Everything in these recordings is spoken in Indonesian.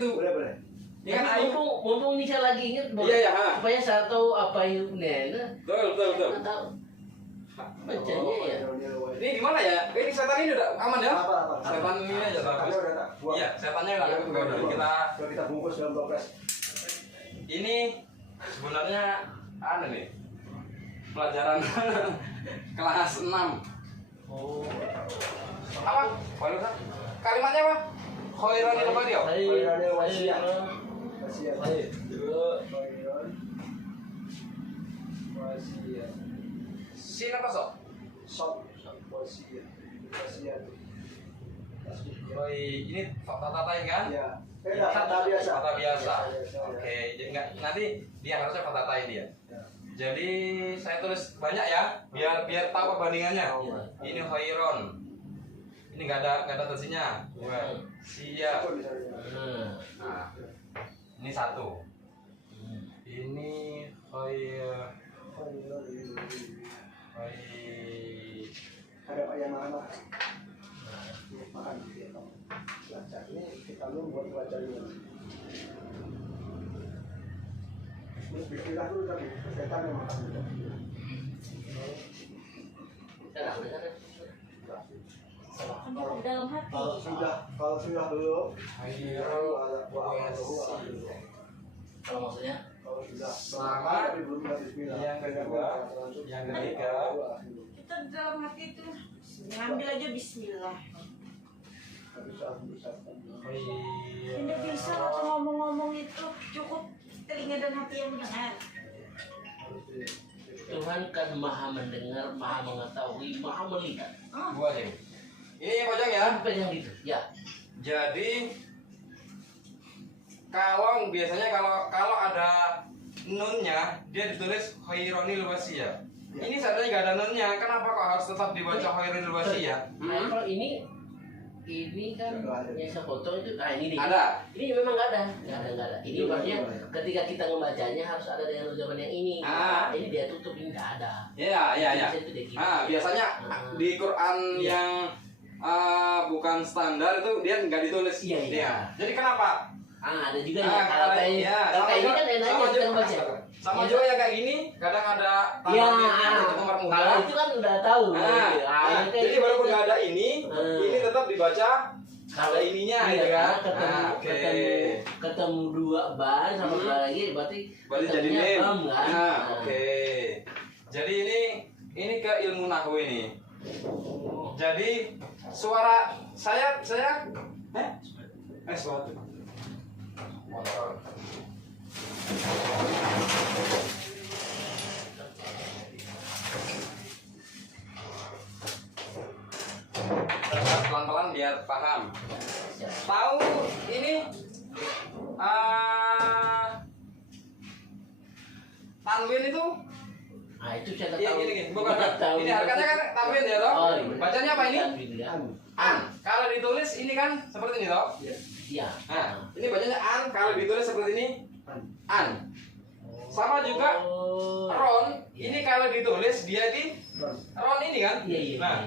Boleh, boleh. Ya kan mumpung ini saya lagi ingat Iya, supaya saya tahu apa hidupnya. Betul. Tahu. Bacanya ya. Ini gimana ya? Ini setan ini udah aman ya? Apa? Setan ini aja bagus. Udah tak buang. Iya, setannya nggak udah Kita bungkus dalam toples. Ini sebenarnya nih pelajaran kelas 6. Oh. Apa? Kalimatnya apa? Khairani apa dia? Khairani wasiat. Wasiat. Sin apa sok? Wasiat. Ini fatatain kan? Ya. Kata biasa. Kata biasa. Oke, jadi nanti dia harusnya fatatain dia. Jadi saya tulis banyak ya, biar tahu perbandingannya. Ini khairon. Ini nggak ada tersinya. Siap. Nah, ini satu. Ini khair. Ada Pak yang makan. Makan dia. Belajar ini kita lu buat belajar ini. Bismillah dulu tadi. Setan yang makan dulu. Dalam hati. Kalau sudah belum, Kalau maksudnya kalau sudah Selamat. belum bismillah. Yang kedua, yang ketiga. Kita dalam hati itu ngambil aja Bismillah. Tidak bisa waktu ngomong-ngomong itu cukup telinga dan hati yang mendengar. Tuhan kan maha mendengar, maha mengetahui, maha melihat. Gua sih. Ini yang pojok ya. Sampai yang gitu. Ya. Jadi biasanya kalau ada nunnya dia ditulis khaironil wasiyah. Ini sebenarnya nggak ada nunnya. Kenapa kok harus tetap dibaca khaironil wasiyah? Kalau ini kan yang saya foto itu, nah ini nih. Ada. Ini memang nggak ada. Ini maksudnya ketika kita membacanya harus ada yang zaman yang ini. Ini dia tutup, ini nggak ada. Iya. Itu dia gitu. Biasanya di Quran yang bukan standar itu dia nggak ditulis. Iya. Jadi kenapa? Ada juga ya. Kalau ini kan enaknya kita baca. Sama juga ya kayak gini, kadang ada tambahnya untuk mempermudah. Kalau itu kan udah tahu. Jadi walaupun nggak ada ini tetap dibaca kalau ininya gitu kan. Ketemu dua ban sama lagi berarti jadi mem. Kan? Oke. Jadi ini ke ilmu nahwu ini. Jadi suara saya suatu motor. Pelan-pelan biar paham. Tahu ini tanwin itu? Nah itu saya Iya tahu. gini. Bukan. Ini harganya kan tanwin ya toh? Bacanya apa ini? An. Kalau ditulis ini kan seperti ini toh? Iya. Nah, ini bacanya an. Kalau ditulis seperti ini an. Sama juga ron. Ini kalau ditulis dia di ron ini kan? Iya. Nah,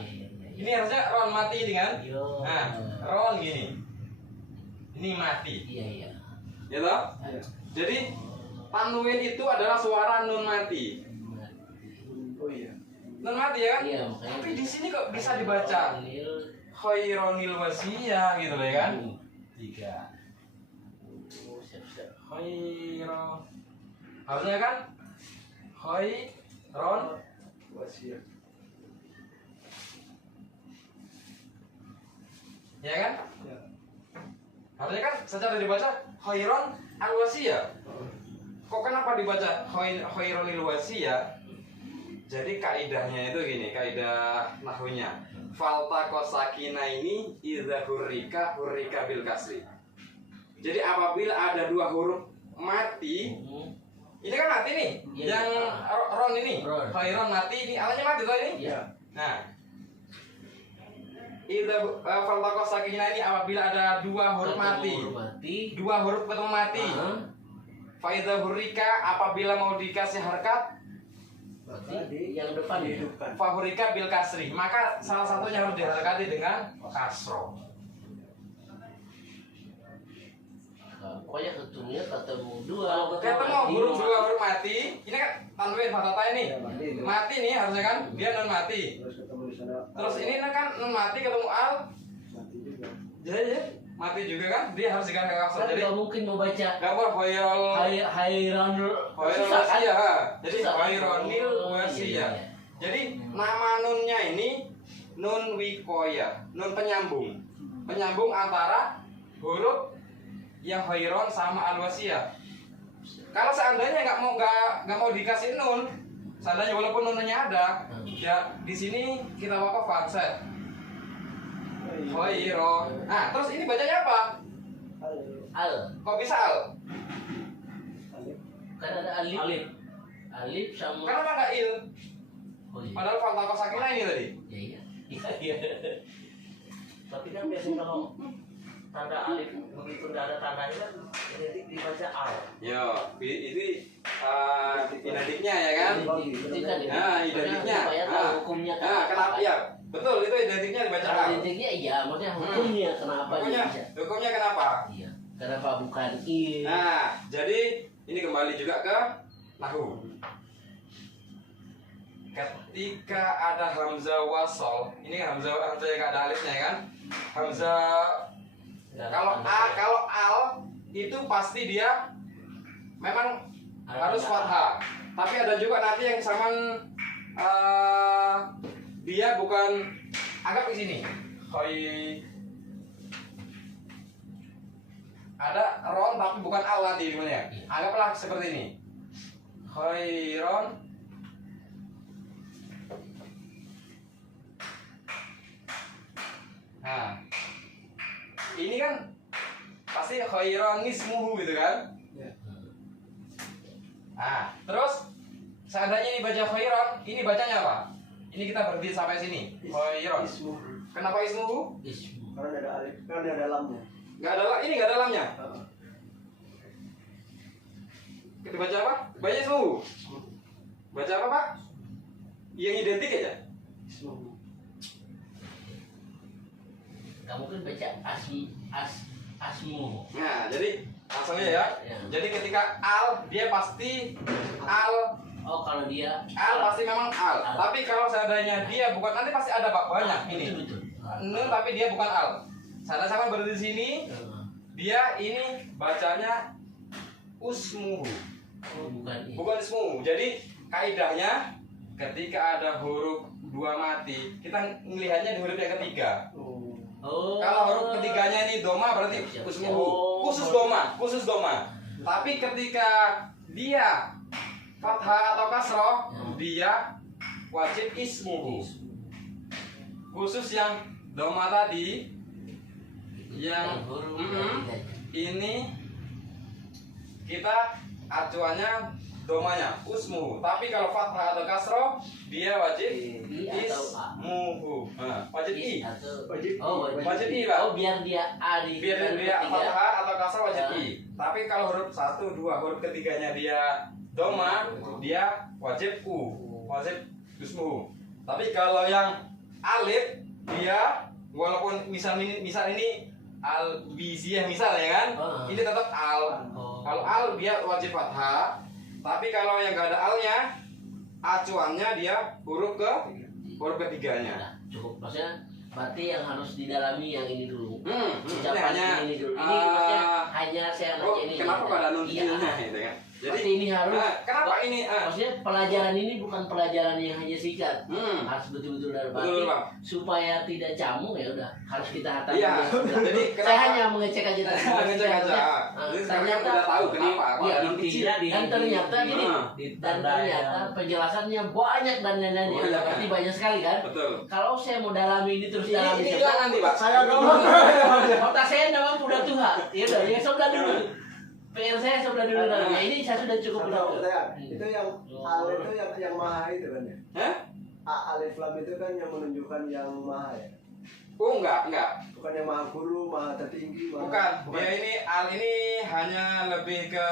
ini harusnya ron mati ini kan? Nah, ron gini. Ini mati. Iya. Ya toh? Jadi tanwin itu adalah suara nun mati. Oh iya. Nun mati ya kan? Iya, makanya. Tapi di sini kok bisa dibaca khaironil wasiyah gitu loh ya kan? 3. Khairon. Harusnya kan khairon Wasiat. ya kan? Ya. Harusnya kan secara dibaca khairon al-wasiyah. Kok kenapa dibaca khaironil wasiyah? Jadi kaidahnya itu gini, kaidah nahwunya. Faltaqo sakina ini idza hurrika bil kasri. Jadi apabila ada dua huruf mati, ini kan mati nih. Yang ron ini, khairon mati ini, alanya mati toh ini? Iya. Nah, idza faltaqo sakina ini apabila ada dua huruf mati. Dua huruf ketemu mati. Fa idza hurrika apabila mau dikasih harkat Berarti yang depan dihidupkan. Fahurika bil kasri, maka salah satunya harus diharakati dengan kasro. pokoknya ketemu dua. Ketemu huruf dua huruf mati. Ini kan tanwin fatata ini. Ya, mati itu. Mati nih harusnya kan dia non mati. Terus ketemu di sana. Terus ini kan non mati ketemu al. Mati juga. Jadi mati juga kan dia harus dikasih kasar. Kan Jadi nggak mungkin mau baca nggak boleh hoyrol. Hairan Hoyrol susah kan? wasia. Jadi Susah. hoyronil Oh, wasia. iya. Jadi nama nunnya ini nun wikoya, nun penyambung. Penyambung antara huruf yang hoiron sama alwasia. Kalau seandainya nggak mau dikasih nun, seandainya walaupun nunnya ada, ya di sini kita wakaf fakset. Hoiron. Nah, terus ini bacanya apa? Al. Kok bisa al? Kan ada alif. Alif sama. Kenapa nggak il? Oh, iya. Padahal fakta kosakina ini tadi. Iya. Iya. Tapi kan biasanya kalau tanda alif begitu nggak ada tandanya kan identik dibaca al. Yo, ini identiknya ya kan? Nah, identiknya. Supaya tahu hukumnya kan. Nah, kenapa ya? Betul, itu identiknya dibaca Kalau al. identiknya iya, maksudnya hukumnya kenapa dia bisa? Hukumnya kenapa? Iya. Kenapa bukan il? Nah, jadi ini kembali juga ke nahu. Ketika ada hamzah wasol, ini hamzah yang nggak ada alifnya kan? Hamzah kalau al itu pasti dia memang harus fathah. Tapi ada juga nanti yang saman dia bukan anggap di sini. Ada ron tapi bukan al nanti gimana? Anggaplah seperti ini. Khairon. Nah, ini kan pasti khairon ismuhu gitu kan? Ya. Nah, terus seandainya ini baca khairon, ini bacanya apa? Ini kita berhenti sampai sini. Khairon. Ismu. Kenapa ismuhu? Ismu. Karena ada alif, karena ada lamnya. Nggak ada, ini nggak ada lamnya. Kita baca apa? Baca ismuhu. Baca apa Pak? Yang identik aja. Ismu. Kamu kan baca asmu. Nah, jadi langsungnya ya. Ya. Jadi ketika al dia pasti al Oh, kalau dia pasti memang al. Al. Tapi kalau seandainya dia bukan, nanti pasti ada banyak ini. Betul. Nun tapi dia bukan al. Sama-sama berada di sini, dia ini bacanya usmuhu, Oh, bukan il. bukan ismuhu. Jadi kaidahnya ketika ada huruf dua mati, kita melihatnya di huruf yang ketiga. Oh. Kalau huruf ketiganya ini doma berarti Siap. usmuhu. Oh. Khusus doma. Tapi ketika dia fathah atau kasroh, dia wajib ismuhu. Khusus yang doma tadi, yang huruf ini kita acuannya domanya usmuhu. Tapi kalau fathah atau kasroh, dia wajib I atau A. ismuhu. Nah, wajib i. Atau Wajib. Oh, Wajib i, Pak. Oh, biar dia A di Biar dia ketiga. fathah atau kasroh wajib Ya. i. Tapi kalau huruf 1, 2 huruf ketiganya dia doma, dia wajib u, wajib ismuhu. Tapi kalau yang alif, dia walaupun misal ini al biziyah misal ya kan, ini tetap al. Oh. Kalau al dia wajib fathah. Tapi kalau yang gak ada alnya, acuannya dia huruf ketiganya. Nah, cukup. Maksudnya berarti yang harus didalami yang ini dulu. Ini Ucapan hanya ini dulu. Ini maksudnya hanya saya oh, nanya ini. kenapa pada nun Iya. gitu kan? Jadi ini harus. kenapa ini? Maksudnya pelajaran ini bukan pelajaran yang hanya singkat. Harus betul-betul dalam Betul, arti Bang. supaya tidak camung ya udah harus kita hatam. Iya. Jadi Saya kenapa? hanya mengecek aja tadi. Ngecek aja. Jadi Jadi sekarang udah tahu kenapa. Iya, Kalau nun kecil. dan ternyata gini, dan ternyata penjelasannya banyak dan lain-lain. Banyak, Berarti banyak sekali kan? Betul. Kalau saya mau dalami ini terus Ini dalami hilang nanti, Pak. saya dong. Otak saya memang udah tua. Ya udah, ya sudah dulu. PR saya sudah dulu. Ya ini saya sudah cukup Sama udah. pertanyaan. Itu yang al itu yang maha itu kan ya? Hah? Alif lam itu kan yang menunjukkan yang maha ya? Oh enggak. Bukan yang maha guru, maha tertinggi, maha... Bukan. Dia ini al ini hanya lebih ke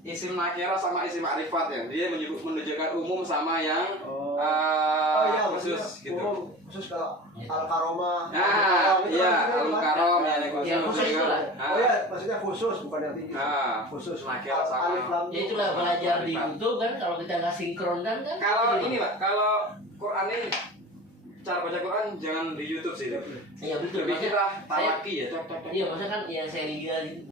isim nakirah sama isim ma'rifat ya. Dia menunjukkan umum sama yang iya, khusus maksudnya gitu. umum, khusus kalau al karomah. Nah, iya, al karom ya Yang khusus kan? itulah. Oh ya, maksudnya khusus bukan yang tinggi. Khusus Alif sama. lam Ya itulah belajar di YouTube kan, kalau kita nggak sinkronkan kan. Kalau ini Pak, kalau Quran ini cara baca Quran jangan di YouTube sih. Iya betul. Lebih Maksudnya kita saya, talaki ya. iya maksudnya kan yang saya lihat